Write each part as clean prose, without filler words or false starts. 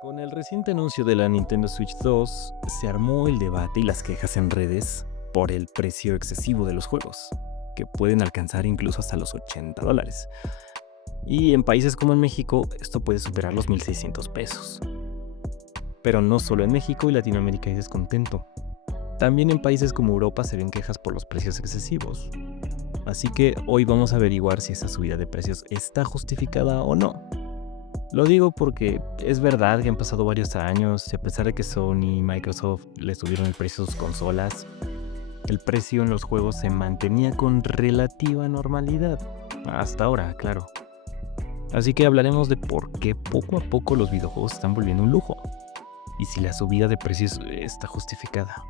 Con el reciente anuncio de la Nintendo Switch 2, se armó el debate y las quejas en redes por el precio excesivo de los juegos, que pueden alcanzar incluso hasta los $80. Y en países como en México, esto puede superar los 1,600 pesos. Pero no solo en México y Latinoamérica hay descontento. También en países como Europa se ven quejas por los precios excesivos. Así que hoy vamos a averiguar si esa subida de precios está justificada o no. Lo digo porque es verdad que han pasado varios años y a pesar de que Sony y Microsoft le subieron el precio a sus consolas, el precio en los juegos se mantenía con relativa normalidad. Hasta ahora, claro. Así que hablaremos de por qué poco a poco los videojuegos están volviendo un lujo y si la subida de precios está justificada.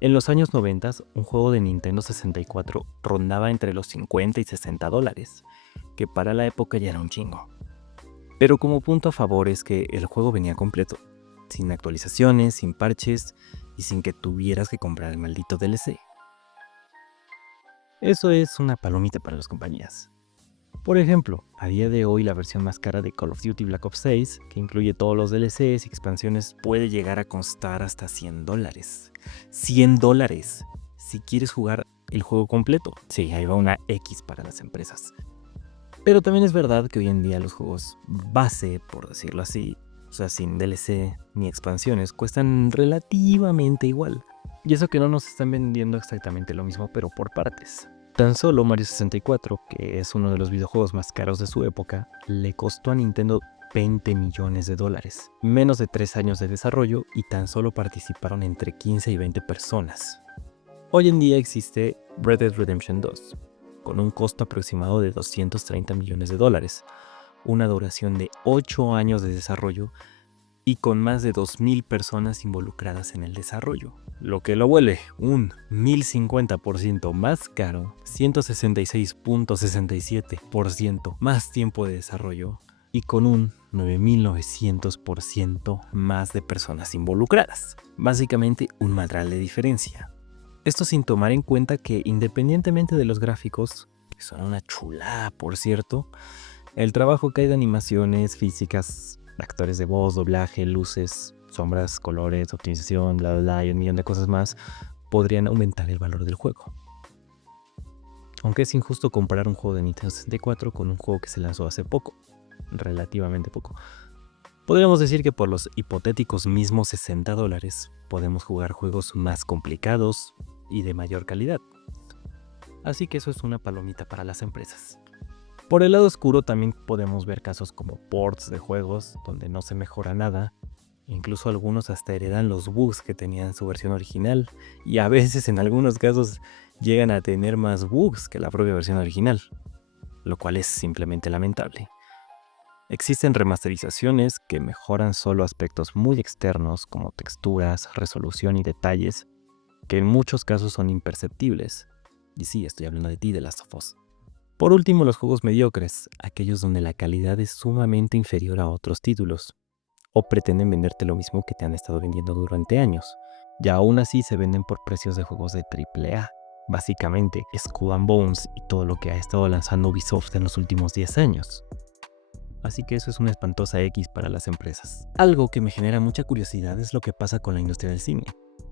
En los años 90, un juego de Nintendo 64 rondaba entre los $50 y $60, que para la época ya era un chingo. Pero como punto a favor es que el juego venía completo, sin actualizaciones, sin parches y sin que tuvieras que comprar el maldito DLC. Eso es una palomita para las compañías. Por ejemplo, a día de hoy la versión más cara de Call of Duty Black Ops 6, que incluye todos los DLCs y expansiones, puede llegar a costar hasta $100. $100 si quieres jugar el juego completo. Sí, ahí va una X para las empresas. Pero también es verdad que hoy en día los juegos base, por decirlo así, o sea, sin DLC ni expansiones, cuestan relativamente igual. Y eso que no nos están vendiendo exactamente lo mismo, pero por partes. Tan solo Mario 64, que es uno de los videojuegos más caros de su época, le costó a Nintendo $20 millones, menos de 3 años de desarrollo y tan solo participaron entre 15 y 20 personas. Hoy en día existe Red Dead Redemption 2, con un costo aproximado de $230 millones, una duración de 8 años de desarrollo y con más de 2,000 personas involucradas en el desarrollo, lo que lo vuelve un 1,050% más caro, 166.67% más tiempo de desarrollo y con un 9,900% más de personas involucradas. Básicamente un madral de diferencia. Esto sin tomar en cuenta que independientemente de los gráficos, que son una chulada por cierto, el trabajo que hay de animaciones, físicas, actores de voz, doblaje, luces, sombras, colores, optimización, bla bla bla y un millón de cosas más, podrían aumentar el valor del juego. Aunque es injusto comparar un juego de Nintendo 64 con un juego que se lanzó hace poco, relativamente poco. Podríamos decir que por los hipotéticos mismos $60 podemos jugar juegos más complicados y de mayor calidad. Así que eso es una palomita para las empresas. Por el lado oscuro también podemos ver casos como ports de juegos donde no se mejora nada, incluso algunos hasta heredan los bugs que tenían su versión original y a veces en algunos casos llegan a tener más bugs que la propia versión original, lo cual es simplemente lamentable. Existen remasterizaciones que mejoran solo aspectos muy externos como texturas, resolución y detalles que en muchos casos son imperceptibles. Y sí, estoy hablando de ti, de Last of Us. Por último, los juegos mediocres, aquellos donde la calidad es sumamente inferior a otros títulos, o pretenden venderte lo mismo que te han estado vendiendo durante años, y aún así se venden por precios de juegos de AAA, básicamente Skull and Bones y todo lo que ha estado lanzando Ubisoft en los últimos 10 años. Así que eso es una espantosa X para las empresas. Algo que me genera mucha curiosidad es lo que pasa con la industria del cine.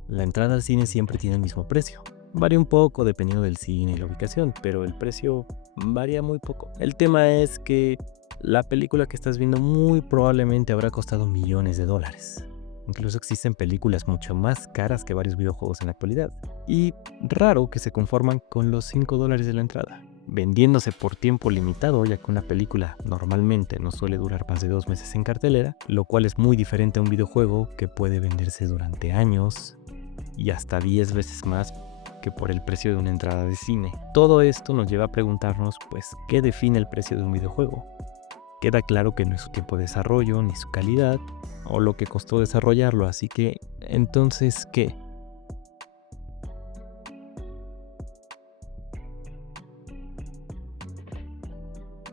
La entrada al cine siempre tiene el mismo precio. Varía un poco dependiendo del cine y la ubicación, pero el precio varía muy poco. El tema es que la película que estás viendo muy probablemente habrá costado millones de dólares. Incluso existen películas mucho más caras que varios videojuegos en la actualidad. Y raro que se conforman con los $5 de la entrada, vendiéndose por tiempo limitado, ya que una película normalmente no suele durar más de 2 meses en cartelera, lo cual es muy diferente a un videojuego que puede venderse durante años y hasta 10 veces más que por el precio de una entrada de cine. Todo esto nos lleva a preguntarnos, pues, ¿qué define el precio de un videojuego? Queda claro que no es su tiempo de desarrollo, ni su calidad, o lo que costó desarrollarlo, así que, entonces, ¿qué?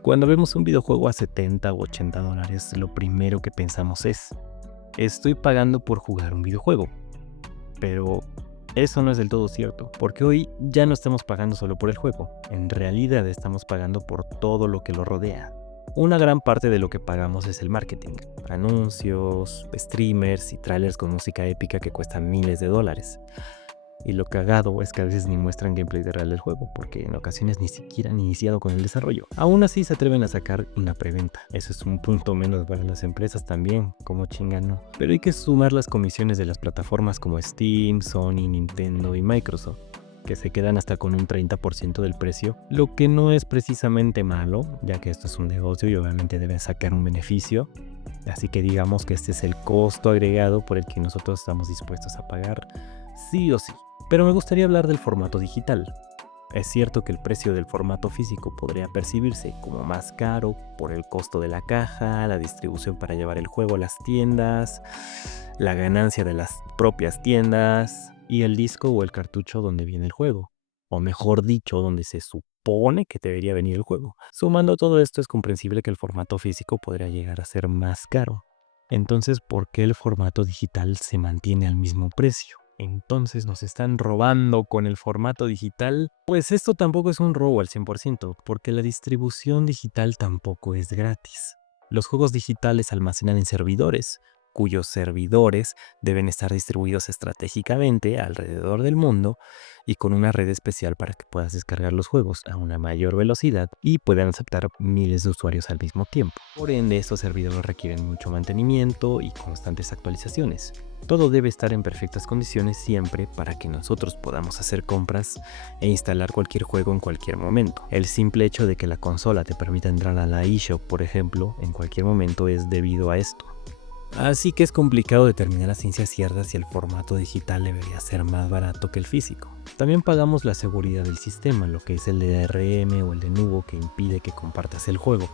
Cuando vemos un videojuego a $70 o $80, lo primero que pensamos es, estoy pagando por jugar un videojuego, pero Eso no es del todo cierto, porque hoy ya no estamos pagando solo por el juego, en realidad estamos pagando por todo lo que lo rodea. Una gran parte de lo que pagamos es el marketing, anuncios, streamers y trailers con música épica que cuestan miles de dólares. Y lo cagado es que a veces ni muestran gameplay de real del juego, porque en ocasiones ni siquiera han iniciado con el desarrollo. Aún así se atreven a sacar una preventa. Eso es un punto menos para las empresas también, como chingan no. Pero hay que sumar las comisiones de las plataformas como Steam, Sony, Nintendo y Microsoft, que se quedan hasta con un 30% del precio, lo que no es precisamente malo, ya que esto es un negocio y obviamente deben sacar un beneficio. Así que digamos que este es el costo agregado por el que nosotros estamos dispuestos a pagar, sí o sí. Pero me gustaría hablar del formato digital. Es cierto que el precio del formato físico podría percibirse como más caro por el costo de la caja, la distribución para llevar el juego a las tiendas, la ganancia de las propias tiendas y el disco o el cartucho donde viene el juego. O mejor dicho, donde se supone que debería venir el juego. Sumando todo esto, es comprensible que el formato físico podría llegar a ser más caro. Entonces, ¿por qué el formato digital se mantiene al mismo precio? Entonces nos están robando con el formato digital. Pues esto tampoco es un robo al 100%, porque la distribución digital tampoco es gratis. Los juegos digitales almacenan en servidores, cuyos servidores deben estar distribuidos estratégicamente alrededor del mundo y con una red especial para que puedas descargar los juegos a una mayor velocidad y puedan aceptar miles de usuarios al mismo tiempo. Por ende, estos servidores requieren mucho mantenimiento y constantes actualizaciones. Todo debe estar en perfectas condiciones siempre para que nosotros podamos hacer compras e instalar cualquier juego en cualquier momento. El simple hecho de que la consola te permita entrar a la eShop, por ejemplo, en cualquier momento es debido a esto. Así que es complicado determinar a ciencia cierta si el formato digital debería ser más barato que el físico. También pagamos la seguridad del sistema, lo que es el DRM o el de nubo que impide que compartas el juego,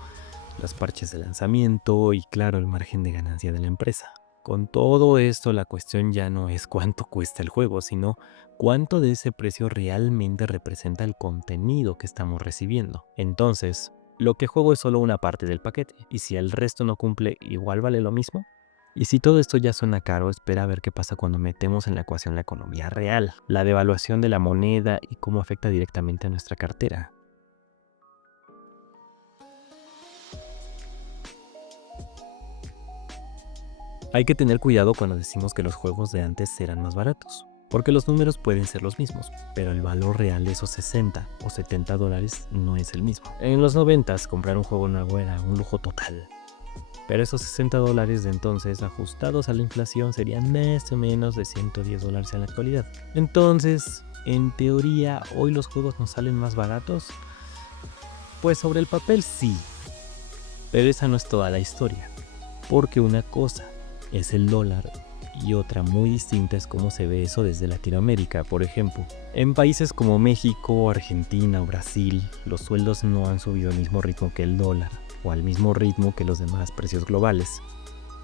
los parches de lanzamiento y claro el margen de ganancia de la empresa. Con todo esto la cuestión ya no es cuánto cuesta el juego, sino cuánto de ese precio realmente representa el contenido que estamos recibiendo. Entonces, lo que juego es solo una parte del paquete, y si el resto no cumple, ¿igual vale lo mismo? Y si todo esto ya suena caro, espera a ver qué pasa cuando metemos en la ecuación la economía real, la devaluación de la moneda y cómo afecta directamente a nuestra cartera. Hay que tener cuidado cuando decimos que los juegos de antes eran más baratos, porque los números pueden ser los mismos, pero el valor real de esos 60 o 70 dólares no es el mismo. En los 90 comprar un juego nuevo era un lujo total, pero esos 60 dólares de entonces ajustados a la inflación serían más o menos de 110 dólares en la actualidad. Entonces, en teoría, hoy los juegos nos salen más baratos. Pues sobre el papel sí, pero esa no es toda la historia, porque una cosa es el dólar y otra muy distinta es cómo se ve eso desde Latinoamérica, por ejemplo. En países como México, Argentina o Brasil, los sueldos no han subido al mismo ritmo que el dólar o al mismo ritmo que los demás precios globales.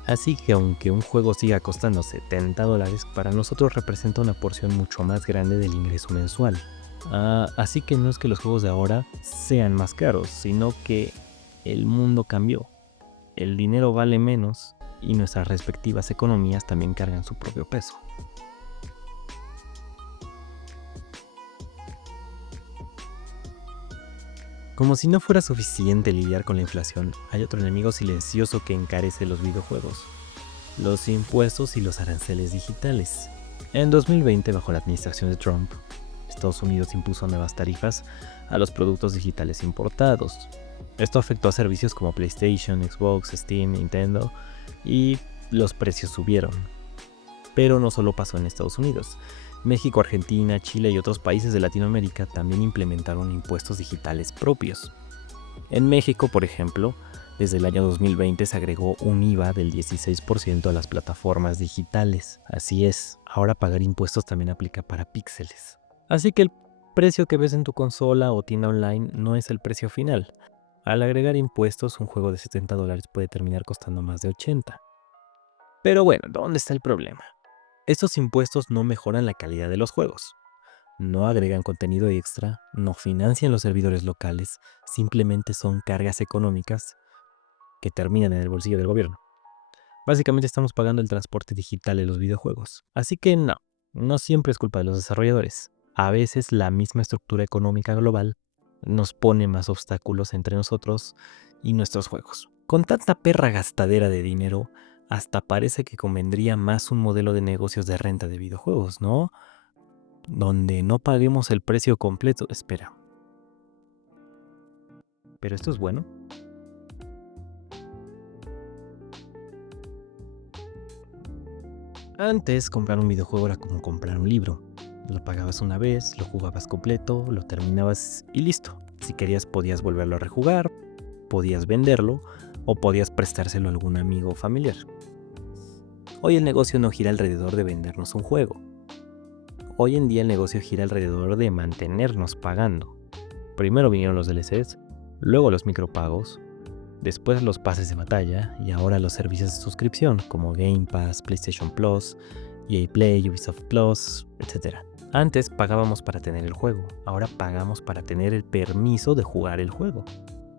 Así que aunque un juego siga costando 70 dólares, para nosotros representa una porción mucho más grande del ingreso mensual. Así que no es que los juegos de ahora sean más caros, sino que el mundo cambió. El dinero vale menos y nuestras respectivas economías también cargan su propio peso. Como si no fuera suficiente lidiar con la inflación, hay otro enemigo silencioso que encarece los videojuegos: los impuestos y los aranceles digitales. En 2020, bajo la administración de Trump, Estados Unidos impuso nuevas tarifas a los productos digitales importados. Esto afectó a servicios como PlayStation, Xbox, Steam, Nintendo y los precios subieron. Pero no solo pasó en Estados Unidos. México, Argentina, Chile y otros países de Latinoamérica también implementaron impuestos digitales propios. En México, por ejemplo, desde el año 2020 se agregó un IVA del 16% a las plataformas digitales. Así es, ahora pagar impuestos también aplica para píxeles. Así que el precio que ves en tu consola o tienda online no es el precio final. Al agregar impuestos, un juego de 70 dólares puede terminar costando más de 80. Pero bueno, ¿dónde está el problema? Estos impuestos no mejoran la calidad de los juegos, no agregan contenido extra, no financian los servidores locales, simplemente son cargas económicas que terminan en el bolsillo del gobierno. Básicamente estamos pagando el transporte digital de los videojuegos. Así que no, No siempre es culpa de los desarrolladores. A veces la misma estructura económica global nos pone más obstáculos entre nosotros y nuestros juegos. Con tanta perra gastadera de dinero, hasta parece que convendría más un modelo de negocios de renta de videojuegos, ¿no? Donde no paguemos el precio completo. Espera. ¿Pero esto es bueno? Antes, comprar un videojuego era como comprar un libro. Lo pagabas una vez, lo jugabas completo, lo terminabas y listo. Si querías podías volverlo a rejugar, podías venderlo o podías prestárselo a algún amigo o familiar. Hoy el negocio no gira alrededor de vendernos un juego. Hoy en día el negocio gira alrededor de mantenernos pagando. Primero vinieron los DLCs, luego los micropagos, después los pases de batalla y ahora los servicios de suscripción como Game Pass, PlayStation Plus, EA Play, Ubisoft Plus, etc. Antes pagábamos para tener el juego, ahora pagamos para tener el permiso de jugar el juego.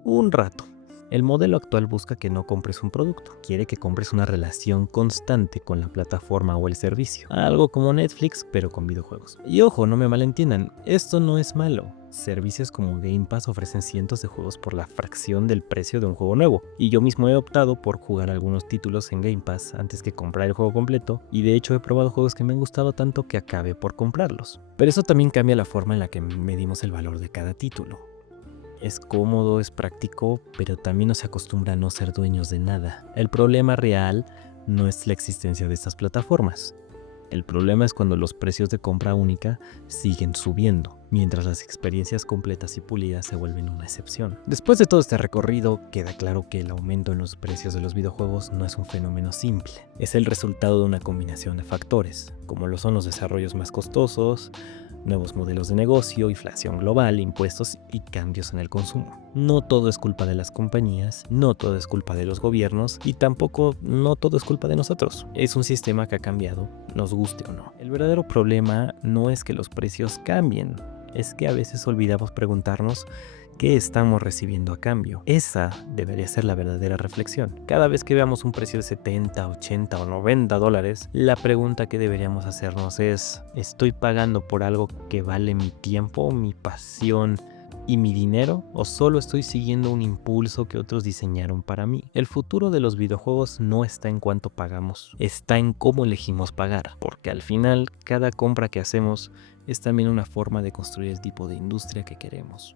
Un rato. El modelo actual busca que no compres un producto, quiere que compres una relación constante con la plataforma o el servicio. Algo como Netflix, pero con videojuegos. Y ojo, no me malentiendan, esto no es malo. Servicios como Game Pass ofrecen cientos de juegos por la fracción del precio de un juego nuevo. Y yo mismo he optado por jugar algunos títulos en Game Pass antes que comprar el juego completo. Y de hecho he probado juegos que me han gustado tanto que acabé por comprarlos. Pero eso también cambia la forma en la que medimos el valor de cada título. Es cómodo, es práctico, pero también nos acostumbra a no ser dueños de nada. El problema real no es la existencia de estas plataformas. El problema es cuando los precios de compra única siguen subiendo, mientras las experiencias completas y pulidas se vuelven una excepción. Después de todo este recorrido, queda claro que el aumento en los precios de los videojuegos no es un fenómeno simple. Es el resultado de una combinación de factores, como lo son los desarrollos más costosos, nuevos modelos de negocio, inflación global, impuestos y cambios en el consumo. No todo es culpa de las compañías, no todo es culpa de los gobiernos y tampoco no todo es culpa de nosotros. Es un sistema que ha cambiado, nos guste o no. El verdadero problema no es que los precios cambien, es que a veces olvidamos preguntarnos qué estamos recibiendo a cambio. Esa debería ser la verdadera reflexión. Cada vez que veamos un precio de 70, 80 o 90 dólares, la pregunta que deberíamos hacernos es, ¿estoy pagando por algo que vale mi tiempo, mi pasión y mi dinero? ¿O solo estoy siguiendo un impulso que otros diseñaron para mí? El futuro de los videojuegos no está en cuánto pagamos, está en cómo elegimos pagar, porque al final cada compra que hacemos es también una forma de construir el tipo de industria que queremos.